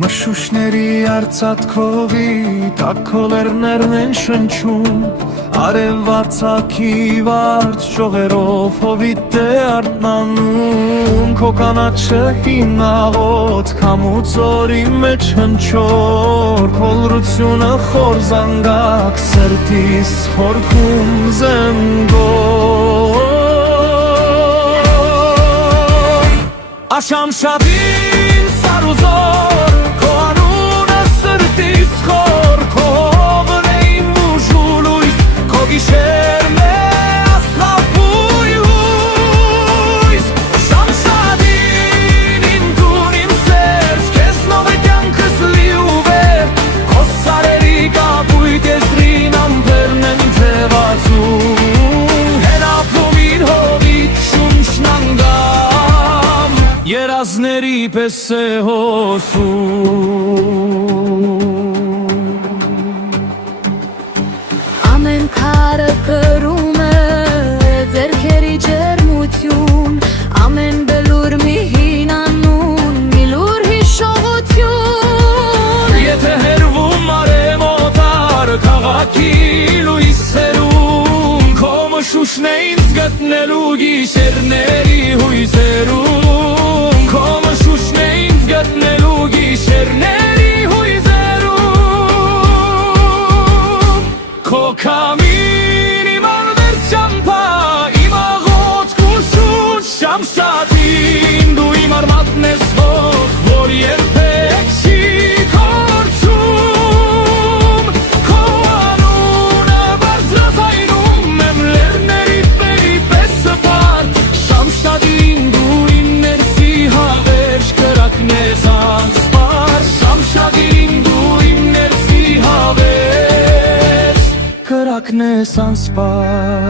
Մշուշների արծաթքովի տաքոլերներն են շնչում Արևածագի վարդ ճողերով հովիտ է արթնանում Քո կանաչը հիմնաղոտ քամուց օրի մեջ հնչոր Քոլրությունը խոր զանգակ սրտիս խորքում զնգոր Աշամ շատին սարուզոր Քո անունը սրտիս խոր Քո հողն է իմ ուժու լույս Քո գիշերն է ասլապույ հույս Շամշադին իմ դուն իմ սերջ Քեզնով է կյանքս լիուվ է Քո սարերի կապույտ եզրին ամպերն են թևածում Հեն ապրում իր հովիտ շունչն անգամ Երազների պես է հոսում Ամեն քարը կրում է ձեռքերի ջերմություն Ամեն բլուր մի հին անուն, մի լուր հիշողություն Եթե հերվում արևոտ քաղաքի լույսերում Քո մշուշն է ինձ գտնելու գիշերների հույզերում Քո մշուշն է ինձ գտնելու գիշերների հույզերում Քո կամին իմ անվերջ ճամփա Իմ աղոթք ու շունչ Շամշադին Դու իմ արմատն ես հող Որ երբեք չի կորչում Քո անունը բարձրացնում եմ լեռների պերի պես սպարտ Շամշադին դու իմ ներսի հավերժ կրակն ես անսպար Շամշադին դու իմ ներսի հավերժ կրակն ես անսպար